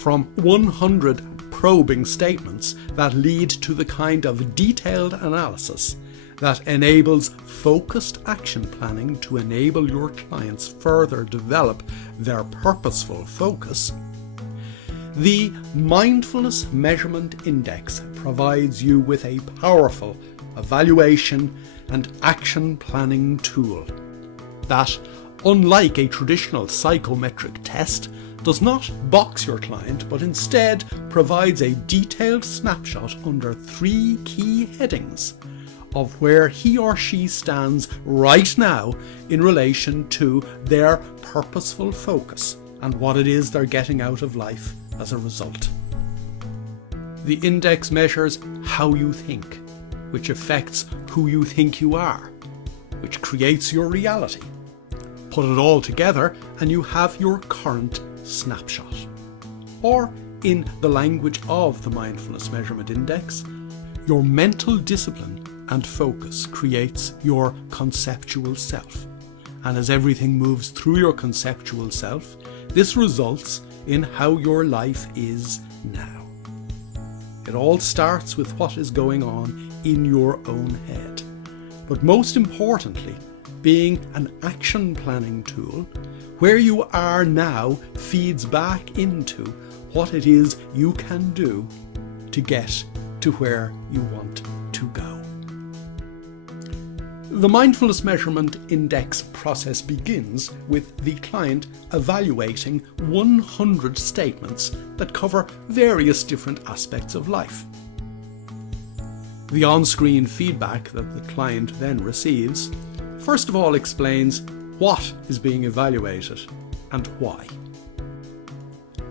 from 100 probing statements that lead to the kind of detailed analysis that enables focused action planning to enable your clients further develop their purposeful focus. The Mindfulness Measurement Index provides you with a powerful evaluation and action planning tool that, unlike a traditional psychometric test, does not box your client, but instead provides a detailed snapshot under 3 key headings of where he or she stands right now in relation to their purposeful focus and what it is they're getting out of life as a result. The index measures how you think, which affects who you think you are, which creates your reality. Put it all together and you have your current snapshot. Or, in the language of the Mindfulness Measurement Index, your mental discipline and focus creates your conceptual self. And as everything moves through your conceptual self, this results in how your life is now. It all starts with what is going on in your own head. But most importantly, being an action planning tool, where you are now feeds back into what it is you can do to get to where you want to go. The Mindfulness Measurement Index process begins with the client evaluating 100 statements that cover various different aspects of life. The on-screen feedback that the client then receives first of all explains what is being evaluated and why.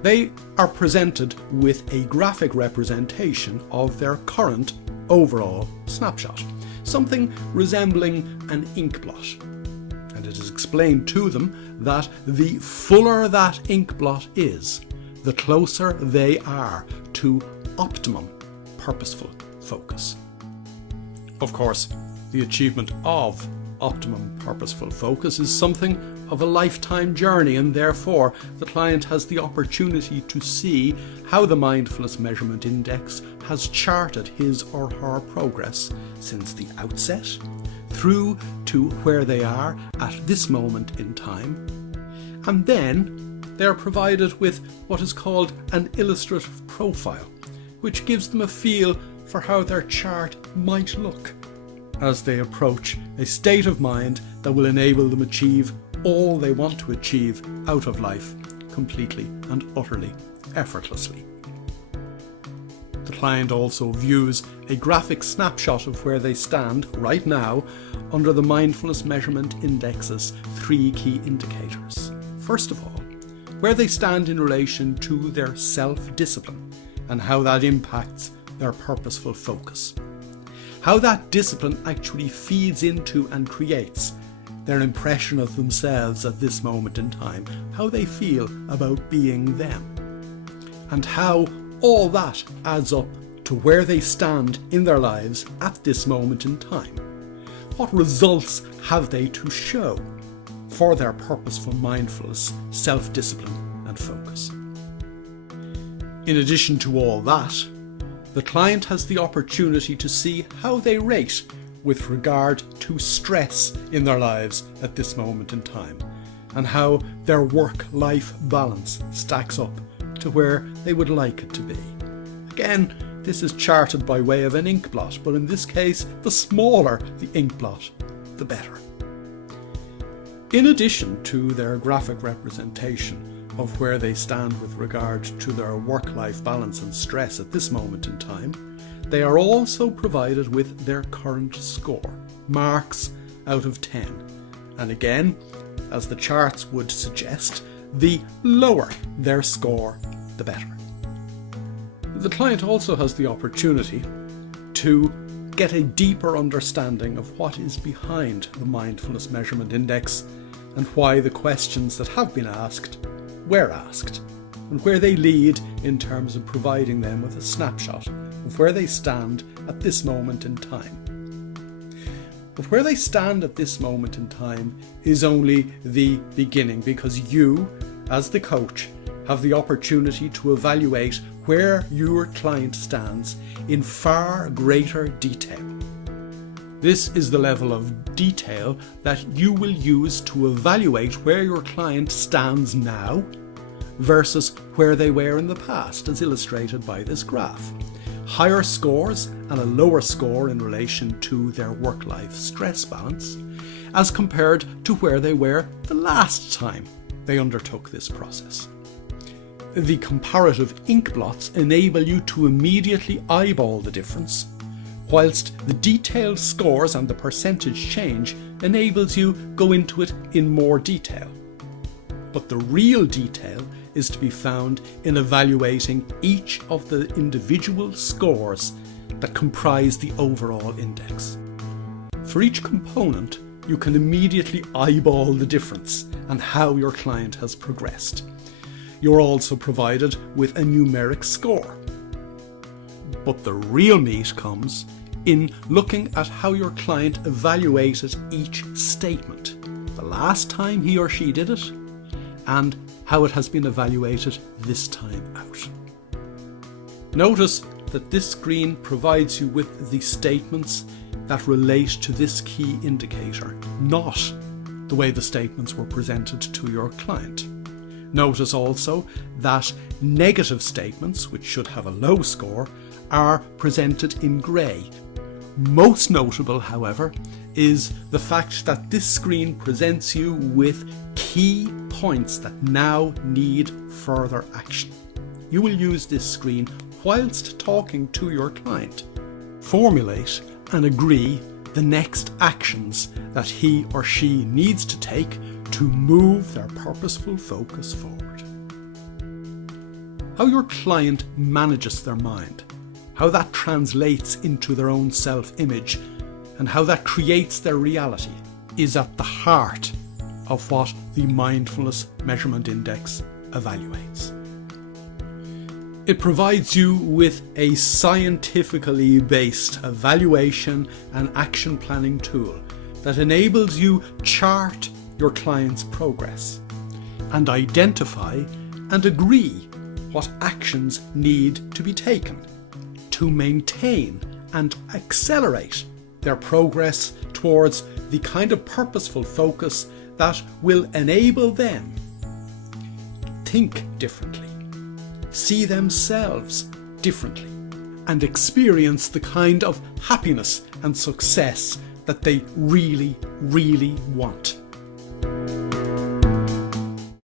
They are presented with a graphic representation of their current overall snapshot, something resembling an ink blot. And it is explained to them that the fuller that ink blot is, the closer they are to optimum purposeful focus. Of course, the achievement of optimum purposeful focus is something of a lifetime journey, and therefore the client has the opportunity to see how the Mindfulness Measurement Index has charted his or her progress since the outset through to where they are at this moment in time. And then they are provided with what is called an illustrative profile, which gives them a feel for how their chart might look as they approach a state of mind that will enable them achieve all they want to achieve out of life completely and utterly effortlessly. The client also views a graphic snapshot of where they stand right now under the Mindfulness Measurement Index's 3 key indicators. First of all, where they stand in relation to their self-discipline and how that impacts their purposeful focus. How that discipline actually feeds into and creates their impression of themselves at this moment in time, how they feel about being them, and how all that adds up to where they stand in their lives at this moment in time. What results have they to show for their purposeful mindfulness, self-discipline and focus? In addition to all that, the client has the opportunity to see how they rate with regard to stress in their lives at this moment in time, and how their work-life balance stacks up to where they would like it to be. Again, this is charted by way of an ink blot, but in this case, the smaller the ink blot, the better. In addition to their graphic representation of where they stand with regard to their work-life balance and stress at this moment in time, they are also provided with their current score, marks out of 10. And again, as the charts would suggest, the lower their score, the better. The client also has the opportunity to get a deeper understanding of what is behind the Mindfulness Measurement Index and why the questions that have been asked were asked, and where they lead in terms of providing them with a snapshot of where they stand at this moment in time. But where they stand at this moment in time is only the beginning, because you, as the coach, have the opportunity to evaluate where your client stands in far greater detail. This is the level of detail that you will use to evaluate where your client stands now versus where they were in the past, as illustrated by this graph. Higher scores and a lower score in relation to their work-life stress balance, as compared to where they were the last time they undertook this process. The comparative ink blots enable you to immediately eyeball the difference, whilst the detailed scores and the percentage change enables you go into it in more detail. But the real detail is to be found in evaluating each of the individual scores that comprise the overall index. For each component, you can immediately eyeball the difference and how your client has progressed. You're also provided with a numeric score. But the real meat comes in looking at how your client evaluated each statement, the last time he or she did it, and how it has been evaluated this time out. Notice that this screen provides you with the statements that relate to this key indicator, not the way the statements were presented to your client. Notice also that negative statements, which should have a low score, are presented in grey. Most notable, however, is the fact that this screen presents you with key points that now need further action. You will use this screen whilst talking to your client. Formulate and agree the next actions that he or she needs to take to move their purposeful focus forward. How your client manages their mind, how that translates into their own self-image, and how that creates their reality is at the heart of what the Mindfulness Measurement Index evaluates. It provides you with a scientifically based evaluation and action planning tool that enables you chart your client's progress and identify and agree what actions need to be taken to maintain and accelerate their progress towards the kind of purposeful focus that will enable them think differently, see themselves differently, and experience the kind of happiness and success that they really, really want.